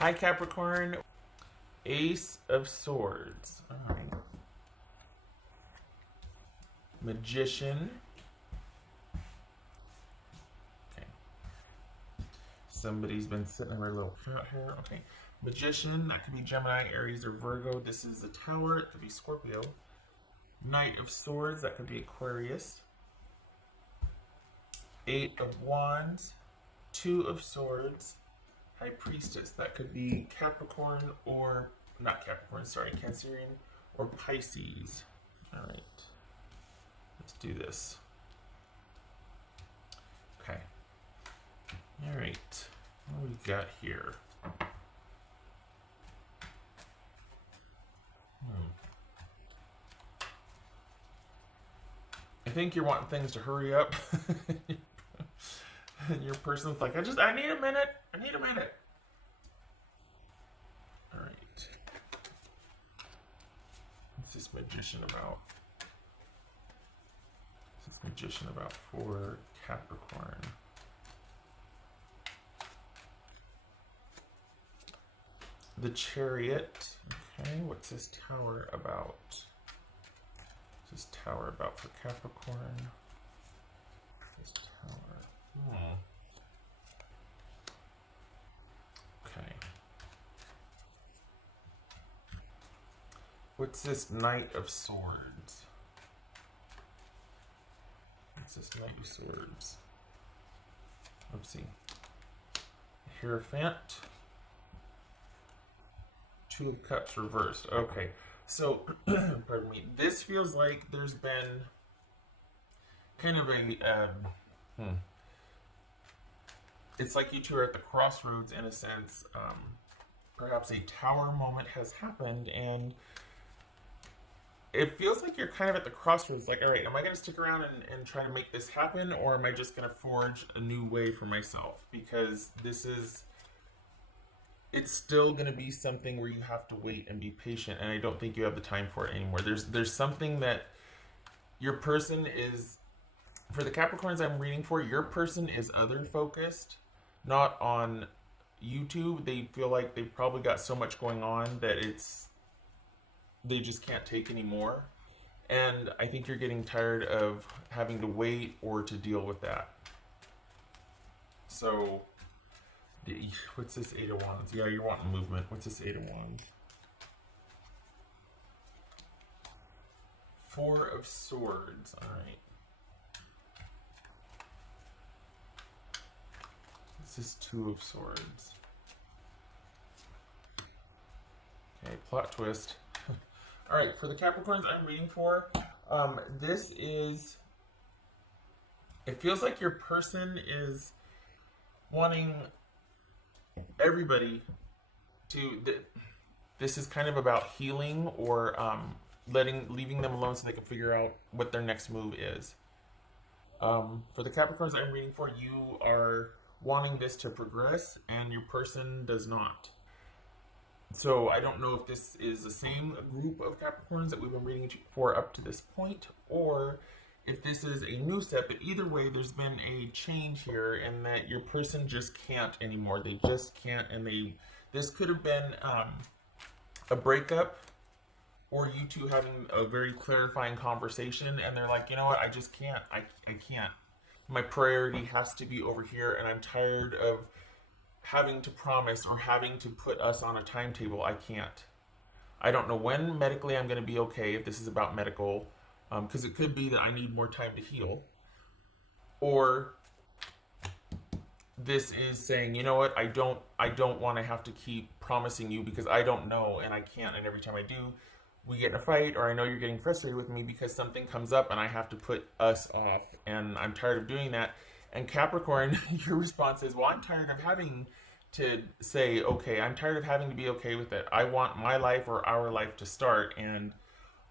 Hi, Capricorn. Ace of Swords. All right. Magician. Okay. Somebody's been sitting on their little cat here. Okay. Magician. That could be Gemini, Aries, or Virgo. This is the Tower. It could be Scorpio. Knight of Swords. That could be Aquarius. Eight of Wands. Two of Swords. High Priestess. That could be Capricorn or, not Capricorn, sorry, Cancerian or Pisces. All right. Let's do this. Okay. All right. What do we got here? I think you're wanting things to hurry up. And your person's like, I need a minute. I need a minute. All right. What's this Magician about? What's this Magician about for Capricorn? The Chariot. Okay, what's this Tower about? What's this Tower about for Capricorn? This Tower. Okay. What's this Knight of Swords? What's this Knight of Swords? Oopsie. Hierophant. Two of Cups reversed. Okay. So, pardon me. This feels like there's been kind of a it's like you two are at the crossroads in a sense. Perhaps a tower moment has happened, and it feels like you're kind of at the crossroads. Like, all right, am I going to stick around and try to make this happen, or am I just going to forge a new way for myself? Because it's still going to be something where you have to wait and be patient, and I don't think you have the time for it anymore. There's something that your person is, for the Capricorns I'm reading for, your person is other focused, not on YouTube. They feel like they've probably got so much going on that they just can't take anymore. And I think you're getting tired of having to wait or to deal with that. So, what's this Eight of Wands? Yeah, you're wanting movement. What's this Eight of Wands? Four of Swords. All right. This is Two of Swords. Okay, plot twist. All right, for the Capricorns I'm reading for, this is, it feels like your person is wanting everybody to, this is kind of about healing or leaving them alone so they can figure out what their next move is. For the Capricorns I'm reading for, you are wanting this to progress and your person does not. So I don't know if this is the same group of Capricorns that we've been reading for up to this point, or if this is a new step. But either way, there's been a change here in that your person just can't anymore. They just can't, and this could have been a breakup, or you two having a very clarifying conversation, and they're like, you know what, I just can't. I can't. My priority has to be over here, and I'm tired of having to promise or having to put us on a timetable. I can't. I don't know when medically I'm going to be okay, if this is about medical, because it could be that I need more time to heal, or this is saying, you know what, I don't want to have to keep promising you because I don't know and I can't, and every time I do, we get in a fight, or I know you're getting frustrated with me because something comes up and I have to put us off, and I'm tired of doing that. And Capricorn, your response is, well, I'm tired of having to say, okay, I'm tired of having to be okay with it. I want my life or our life to start, and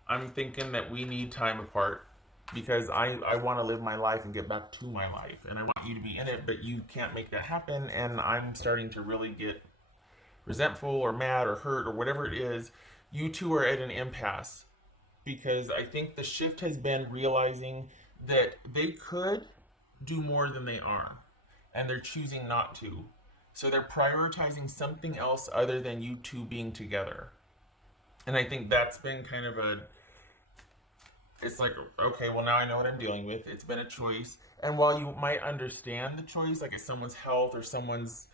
I'm thinking that we need time apart because I want to live my life and get back to my life, and I want you to be in it, but you can't make that happen, and I'm starting to really get resentful or mad or hurt or whatever it is. You two are at an impasse because I think the shift has been realizing that they could do more than they are, and they're choosing not to. So they're prioritizing something else other than you two being together. And I think that's been kind of a, it's like, okay, well, now I know what I'm dealing with. It's been a choice. And while you might understand the choice, like it's someone's health or someone's,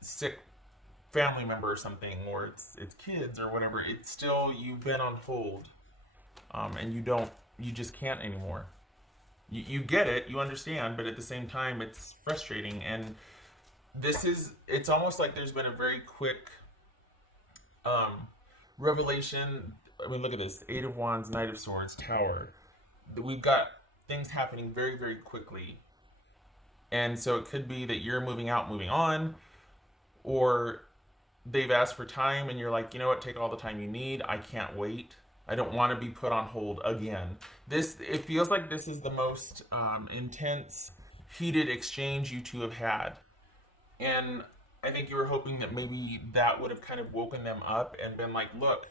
sick family member or something, or it's kids or whatever, it's still, you've been on hold. And you just can't anymore. You get it, you understand, but at the same time, it's frustrating. And it's almost like there's been a very quick um, revelation. I mean, look at this: Eight of Wands, Knight of Swords, Tower. We've got things happening very, very quickly, and so it could be that you're moving out, moving on, or they've asked for time, and you're like, you know what? Take all the time you need. I can't wait. I don't want to be put on hold again. It feels like this is the most intense, heated exchange you two have had. And I think you were hoping that maybe that would have kind of woken them up and been like, look,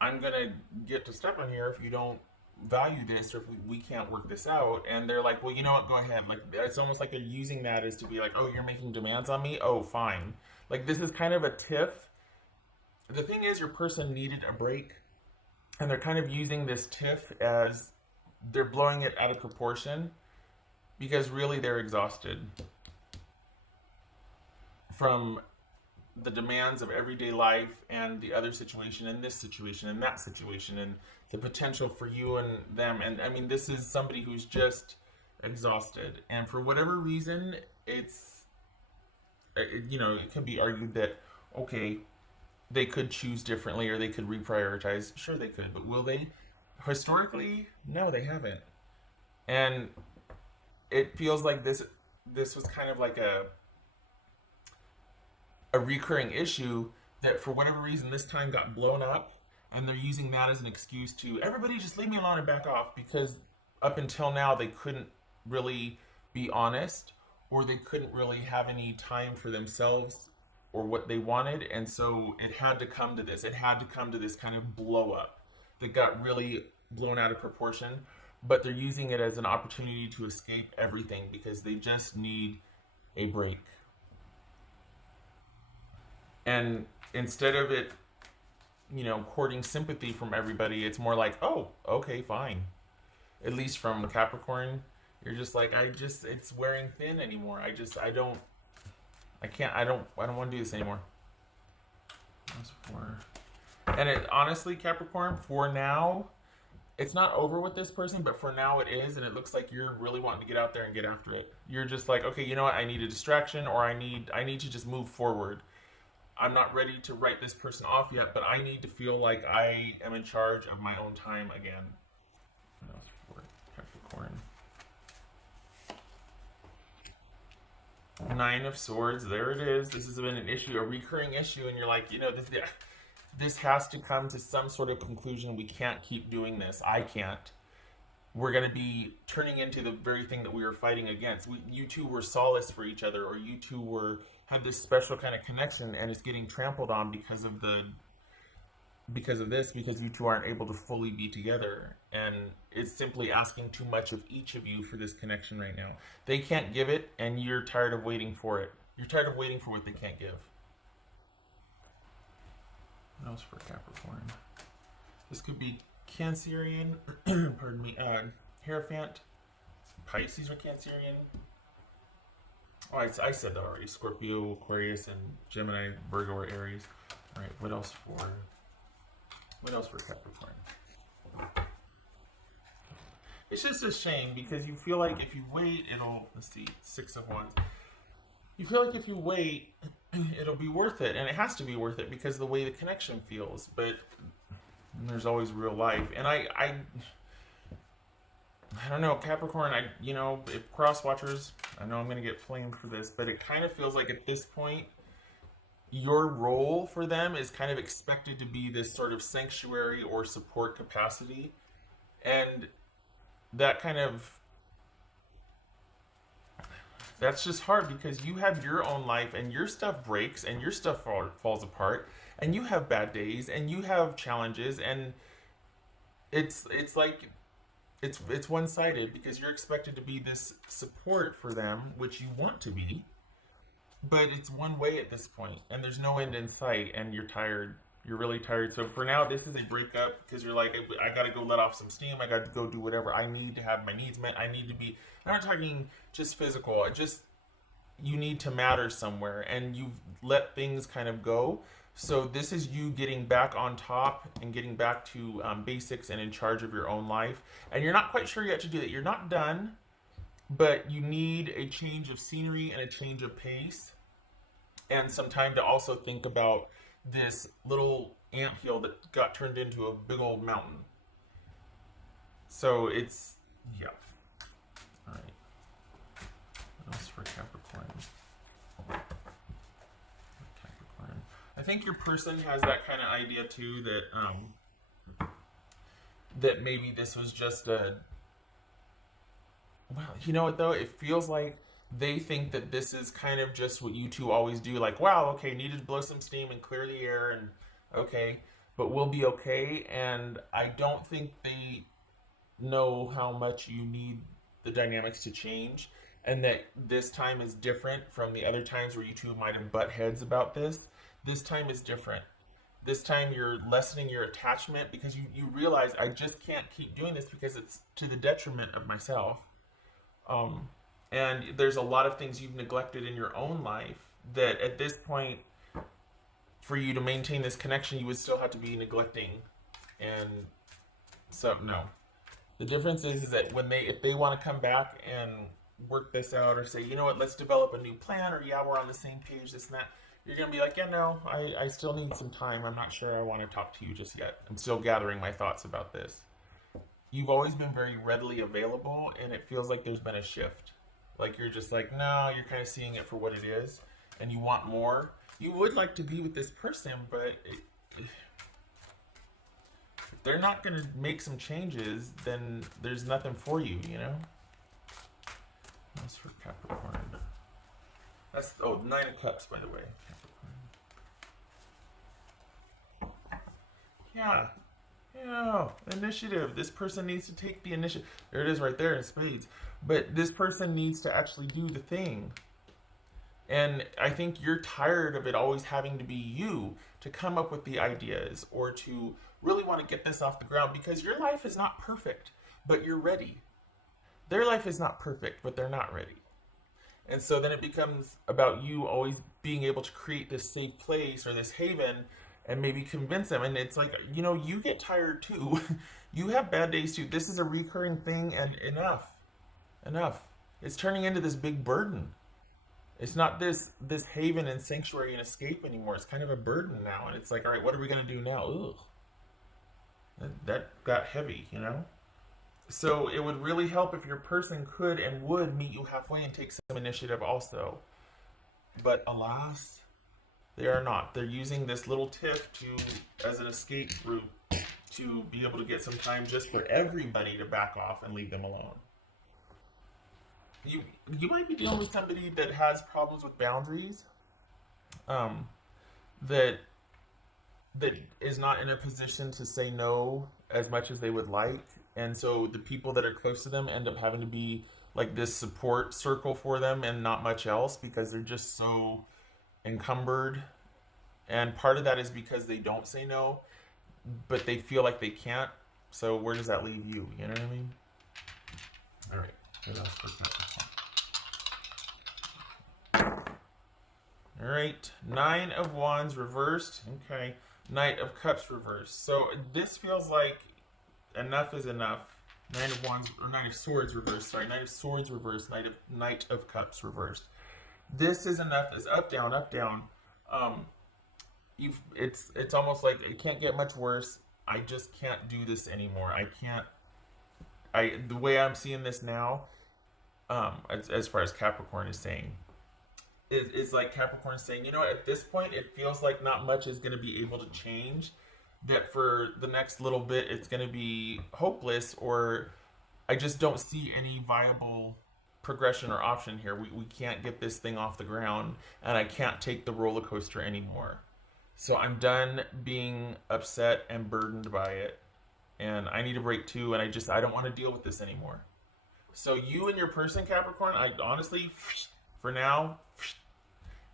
I'm going to get to step on here if you don't value this or if we can't work this out. And they're like, well, you know what? Go ahead. Like, it's almost like they're using that as to be like, oh, you're making demands on me? Oh, fine. Like, this is kind of a tiff. The thing is, your person needed a break. And they're kind of using this tiff as they're blowing it out of proportion because really they're exhausted from the demands of everyday life and the other situation and this situation and that situation and the potential for you and them. And I mean, this is somebody who's just exhausted. And for whatever reason, it can be argued that, okay, they could choose differently or they could reprioritize. Sure, they could, but will they? Historically, no, they haven't. And it feels like this was kind of like a recurring issue that for whatever reason this time got blown up, and they're using that as an excuse to everybody just leave me alone and back off, because up until now they couldn't really be honest, or they couldn't really have any time for themselves or what they wanted. And so it had to come to this. It had to come to this kind of blow up that got really blown out of proportion. But they're using it as an opportunity to escape everything because they just need a break. And instead of it, courting sympathy from everybody, it's more like, oh, okay, fine. At least from Capricorn, you're just like, it's wearing thin anymore. I don't want to do this anymore. And it honestly, Capricorn, for now, it's not over with this person, but for now it is, and it looks like you're really wanting to get out there and get after it. You're just like, okay, you know what? I need a distraction, or I need to just move forward. I'm not ready to write this person off yet, but I need to feel like I am in charge of my own time again. What else for Capricorn? Nine of Swords, there it is. This has been an issue, a recurring issue, and you're like, this has to come to some sort of conclusion. We can't keep doing this. I can't. We're going to be turning into the very thing that we were fighting against. You two were solace for each other, or you two had this special kind of connection, and it's getting trampled on because of this, because you two aren't able to fully be together. And it's simply asking too much of each of you for this connection right now. They can't give it, and you're tired of waiting for it. You're tired of waiting for what they can't give. What else for Capricorn? This could be Cancerian, pardon me, Hierophant, Pisces or Cancerian. Oh, I said that already. Scorpio, Aquarius, and Gemini, Virgo, or Aries. All right, what else for Capricorn? It's just a shame because you feel like if you wait, let's see, Six of Wands. You feel like if you wait, it'll be worth it, and it has to be worth it because of the way the connection feels. But there's always real life, and I don't know, Capricorn. If cross watchers, I know I'm going to get flamed for this, but it kind of feels like at this point, your role for them is kind of expected to be this sort of sanctuary or support capacity, and that's just hard because you have your own life and your stuff breaks and your stuff falls apart and you have bad days and you have challenges, and it's like it's one-sided because you're expected to be this support for them, which you want to be, but it's one way at this point, and there's no end in sight, and you're tired. You're really tired. So for now, this is a breakup because you're like, I got to go let off some steam. I got to go do whatever I need to have my needs met. I need to be. I'm not talking just physical. Just you need to matter somewhere, and you've let things kind of go. So this is you getting back on top and getting back to basics and in charge of your own life. And you're not quite sure yet to do that. You're not done, but you need a change of scenery and a change of pace and some time to also think about this little anthill that got turned into a big old mountain. So it's, yeah. All right. What else for Capricorn? Capricorn. I think your person has that kind of idea too that maybe this was just a. Well, you know what though? It feels like they think that this is kind of just what you two always do. Like, wow, okay, needed to blow some steam and clear the air, and okay, but we'll be okay. And I don't think they know how much you need the dynamics to change, and that this time is different from the other times where you two might have butt heads about this. This time is different. This time you're lessening your attachment because you realize I just can't keep doing this because it's to the detriment of myself. Um, and there's a lot of things you've neglected in your own life that at this point, for you to maintain this connection, you would still have to be neglecting. And so, no. The difference is that when if they want to come back and work this out or say, you know what, let's develop a new plan, or yeah, we're on the same page, this and that, you're going to be like, yeah, no, I still need some time. I'm not sure I want to talk to you just yet. I'm still gathering my thoughts about this. You've always been very readily available, and it feels like there's been a shift. Like you're just like, no, you're kind of seeing it for what it is, and you want more. You would like to be with this person, but if they're not going to make some changes, then there's nothing for you, you know? That's for Capricorn. That's, oh, Nine of Cups, by the way. Capricorn. Yeah. Yeah, initiative. This person needs to take the initiative. There it is right there in spades. But this person needs to actually do the thing. And I think you're tired of it always having to be you to come up with the ideas or to really want to get this off the ground because your life is not perfect, but you're ready. Their life is not perfect, but they're not ready. And so then it becomes about you always being able to create this safe place or this haven and maybe convince them. And it's like, you know, you get tired too. You have bad days too. This is a recurring thing, and enough. Enough. It's turning into this big burden. It's not this haven and sanctuary and escape anymore. It's kind of a burden now. And it's like, all right, what are we going to do now? Ugh. That got heavy, you know? So it would really help if your person could and would meet you halfway and take some initiative also. But alas, they are not. They're using this little tiff as an escape route to be able to get some time just for everybody to back off and leave them alone. You might be dealing with somebody that has problems with boundaries, that is not in a position to say no as much as they would like, and so the people that are close to them end up having to be like this support circle for them and not much else because they're just so encumbered. And part of that is because they don't say no, but they feel like they can't. So where does that leave you? You know what I mean? All right. What else was that? All right. Nine of Wands reversed. Okay. Knight of Cups reversed. So this feels like enough is enough. Nine of Wands, or Nine of Swords reversed. Sorry, Knight of Swords reversed. Knight of Cups reversed. This is enough. Is up, down, up, down. It's almost like it can't get much worse. I just can't do this anymore. I can't. The way I'm seeing this now, as far as Capricorn is saying, it's like Capricorn is saying, you know, at this point, it feels like not much is going to be able to change. That for the next little bit, it's going to be hopeless, or I just don't see any viable progression or option here. We can't get this thing off the ground, and I can't take the roller coaster anymore. So I'm done being upset and burdened by it, and I need a break too, and I don't want to deal with this anymore. So you and your person, Capricorn, I honestly, for now,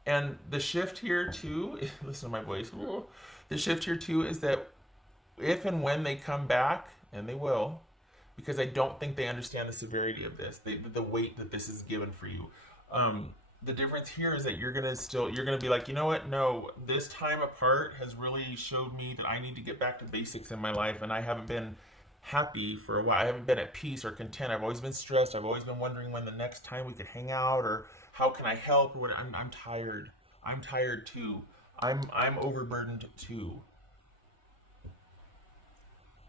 And the shift here too, listen to my voice. The shift here too is that if and when they come back, and they will, because I don't think they understand the severity of this, the weight that this is given for you. The difference here is that you're gonna be like, you know what? No, this time apart has really showed me that I need to get back to basics in my life, and I haven't been happy for a while. I haven't been at peace or content. I've always been stressed. I've always been wondering when the next time we could hang out, or how can I help? Or what? I'm tired. I'm tired too. I'm overburdened too.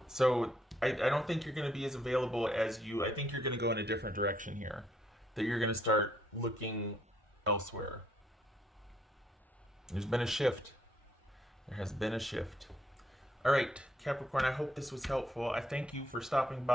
So I don't think you're going to be as available as you. I think you're going to go in a different direction here. That you're going to start looking elsewhere. There's been a shift. There has been a shift. All right, Capricorn, I hope this was helpful. I thank you for stopping by.